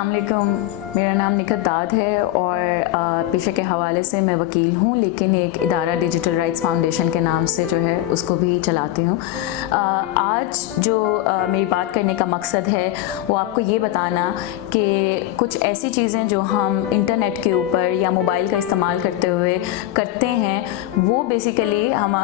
अस्सलाम वालेकुम, मेरा नाम निखत दाद है और पेशे के हवाले से मैं वकील हूँ, लेकिन एक इदारा डिजिटल राइट्स फाउंडेशन के नाम से जो है उसको भी चलाती हूँ। आज जो मेरी बात करने का मकसद है वो आपको ये बताना कि कुछ ऐसी चीज़ें जो हम इंटरनेट के ऊपर या मोबाइल का इस्तेमाल करते हुए करते हैं वो बेसिकली हम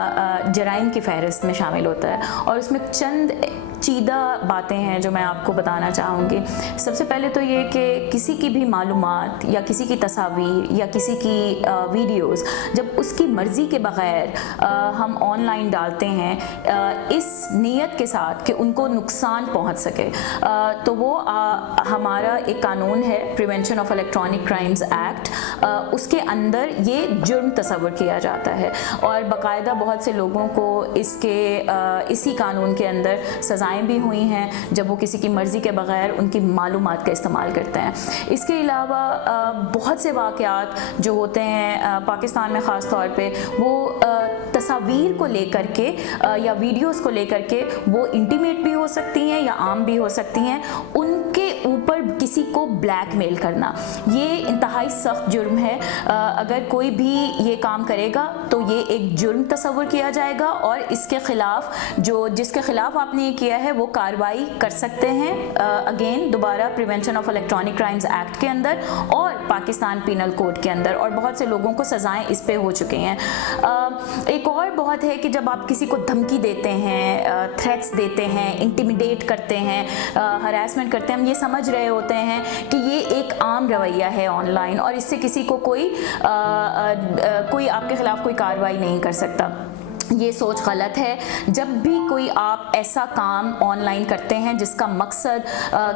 जराइम की फ़हरिस्त में शामिल होता है, और उसमें चंद चीदा बातें हैं जो मैं आपको बताना चाहूँगी। सबसे पहले तो ये कि किसी की भी मालूमात या किसी की तस्वीर या किसी की वीडियोस जब उसकी मर्ज़ी के बग़ैर हम ऑनलाइन डालते हैं इस नीयत के साथ कि उनको नुकसान पहुँच सके, तो वो हमारा एक कानून है prevention of electronic crimes act, उसके अंदर ये जुर्म तस्वर किया जाता है और बाकायदा बहुत से लोगों को इसी कानून के अंदर सज़ाएँ भी हुई हैं जब वो किसी की मर्ज़ी के बग़ैर उनकी मालूमात का इस्तेमाल करते हैं। इसके अलावा बहुत से वाक़यात जो होते हैं पाकिस्तान में ख़ास तौर पे वो तस्वीर को लेकर के या वीडियोस को लेकर के वो इंटीमेट भी हो सकती हैं या आम भी हो सकती हैं, उनके ऊपर किसी को ब्लैकमेल करना ये इंतहाई सख्त जुर्म है। अगर कोई भी ये काम करेगा तो ये एक जुर्म तस्वर किया जाएगा और इसके ख़िलाफ़ जिसके ख़िलाफ़ आपने ये किया है वो कार्रवाई कर सकते हैं अगेन दोबारा prevention of electronic crimes act के अंदर और पाकिस्तान पीनल कोड के अंदर, और बहुत से लोगों को सज़ाएं इस पे हो चुकी हैं। एक और बहुत है कि जब आप किसी को धमकी देते हैं, थ्रेट्स देते हैं, इंटिमिडेट करते हैं, हरासमेंट करते हैं, हम ये समझ रहे होते हैं कि ये एक आम रवैया है ऑनलाइन और इससे किसी को कोई आपके ख़िलाफ़ कोई कार्रवाई नहीं कर सकता। ये सोच गलत है। जब भी कोई आप ऐसा काम ऑनलाइन करते हैं जिसका मकसद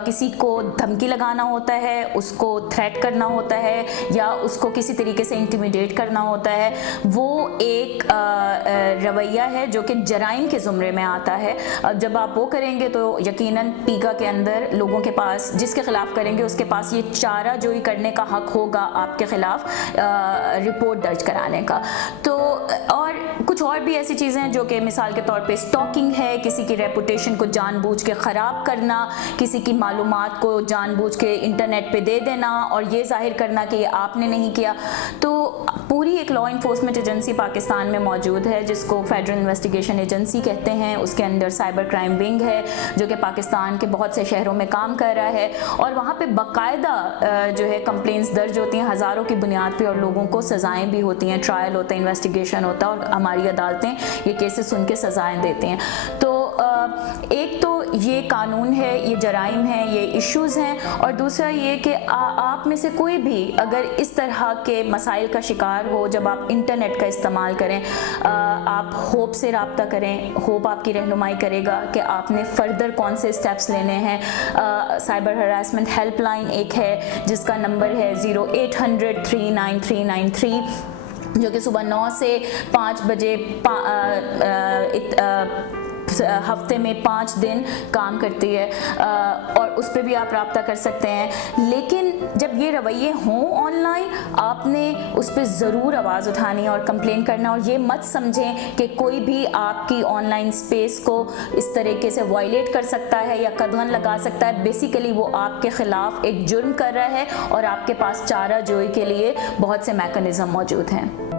किसी को धमकी लगाना होता है, उसको थ्रेट करना होता है या उसको किसी तरीके से इंटिमिडेट करना होता है, वो एक रवैया है जो कि जराइम के ज़ुमरे में आता है। जब आप वो करेंगे तो यकीनन पीका के अंदर लोगों के पास जिसके ख़िलाफ़ करेंगे उसके पास ये चारा जोई करने का हक़ होगा आपके ख़िलाफ़ रिपोर्ट दर्ज कराने का। तो और कुछ और भी ऐसी चीज़ें जो कि मिसाल के तौर पे स्टॉकिंग है, किसी की रेपुटेशन को जानबूझ के ख़राब करना, किसी की मालूमात को जानबूझ के इंटरनेट पे दे देना और ये जाहिर करना कि ये आपने नहीं किया। तो पूरी एक लॉ इन्फोर्समेंट एजेंसी पाकिस्तान में मौजूद है जिसको फेडरल इन्वेस्टिगेशन एजेंसी कहते हैं। उसके अंदर साइबर क्राइम विंग है जो कि पाकिस्तान के बहुत से शहरों में काम कर रहा है और वहाँ पे बाकायदा जो है कंप्लेंट्स दर्ज होती हैं हज़ारों की बुनियाद पे और लोगों को सज़ाएँ भी होती हैं, ट्रायल होता है, इन्वेस्टिगेशन होता है और हमारी अदालतें ये केसेस सुन के सज़ाएँ देते हैं। तो एक तो ये कानून है, ये जराइम है, ये इश्यूज़ हैं, और दूसरा ये कि आप में से कोई भी अगर इस तरह के मसाइल का शिकार हो जब आप इंटरनेट का इस्तेमाल करें, आप होप से रब्ता करें, होप आपकी रहनुमाई करेगा कि आपने फ़र्दर कौन से स्टेप्स लेने हैं। साइबर हरासमेंट हेल्पलाइन एक है जिसका नंबर है 0800 39393 जो कि सुबह 9 से 5 बजे हफ्ते में 5 दिन काम करती है और उस पर भी आप रब्ता कर सकते हैं। लेकिन जब ये रवैये हों ऑनलाइन आपने उस पर ज़रूर आवाज़ उठानी और कंप्लेन करना, और ये मत समझें कि कोई भी आपकी ऑनलाइन स्पेस को इस तरीके से वायलेट कर सकता है या कदगन लगा सकता है। बेसिकली वो आपके ख़िलाफ़ एक जुर्म कर रहा है और आपके पास चारा जोई के लिए बहुत से मैकेनिज़्म मौजूद हैं।